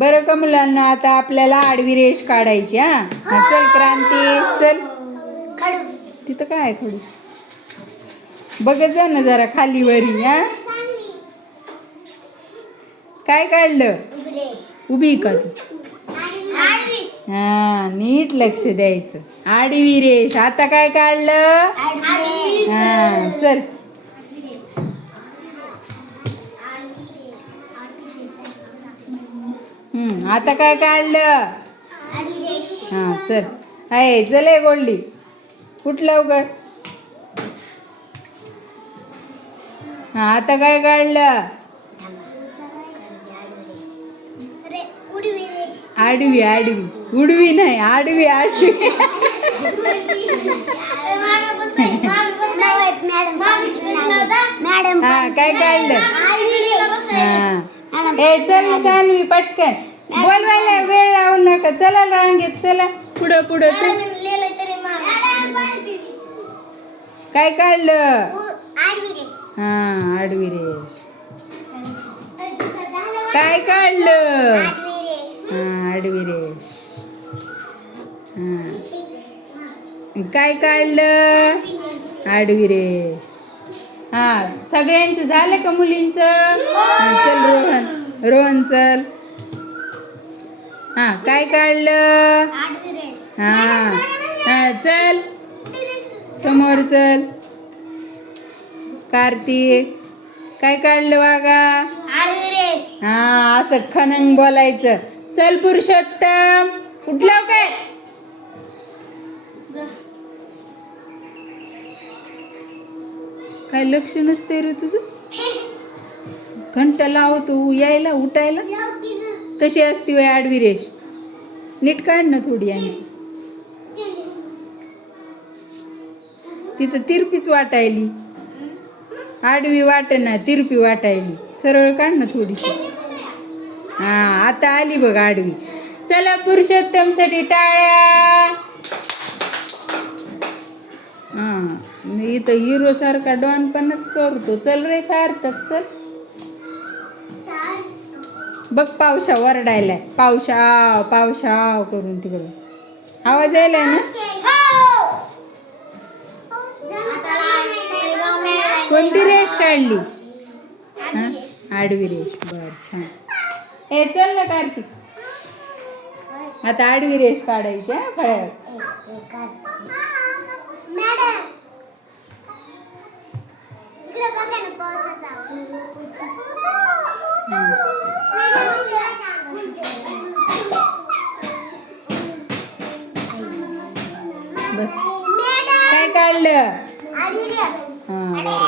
बरं का मुलांना, आता आपल्याला आडवी रेष काढायची. हा चल क्रांती, चल. तिथं काय आहे खडू? बघत जा ना जरा खाली वरी. हा काय काढलं? उभी का तू? हा नीट लक्ष द्यायचं. आडवी रेष. आता काय काढलं? हा चल. आता काय काढलं? हा चल. आहे चल आहे गोल्डी, उठ लवकर. हा आता काय काढलं? आडवी आडवी, उडवी नाही, आडवी आडवी. हा काय काढलं? हा ए चल सानवी पटकन, बोलवायला वेळ लावू नका. चला रांगेत चला, पुढं पुढं चल. काय काढलं? हा आडवी रेष. काय काढलं? हा आडवी रेष. हा काय काढलं? आडवी रेष. हा सगळ्यांचं झालं का मुलींचं? चल रोहन, रोहन चल. हा काय काढलं? हा हा चल समोर चल. कार्तिक काय काढलं वागा? हा असं खणंग बोलायचं. चल पुरुषोत्तम, उठलाव काय? काय लक्ष नसते रे तुझं? घंटा लावतो यायला उठायला. तशी असती वय आडवी रेष. नीट काढ ना थोडी. आणखी तिथं तिरपीच वाटायली. आडवी वाटेना, तिरपी वाटायली. सरळ काढ ना थोडीशी. हा आता आली बघ आडवी. चला पुरुषोत्तम साठी टाळ्या. हा इथं हिरो सारखा डॉन पणच करतो. चल रे सार्थक चल. बघ पावशा वरडायलाय. पावशाव पावशाव करून तिकडं आवाज यायलाय ना. कोणती रेष काढली? हा आडवी रेष. बर छान. ए चल ना कार्तिक, आता आडवी रेष काढायची. फळ्यावर बस. काय काढलं? हा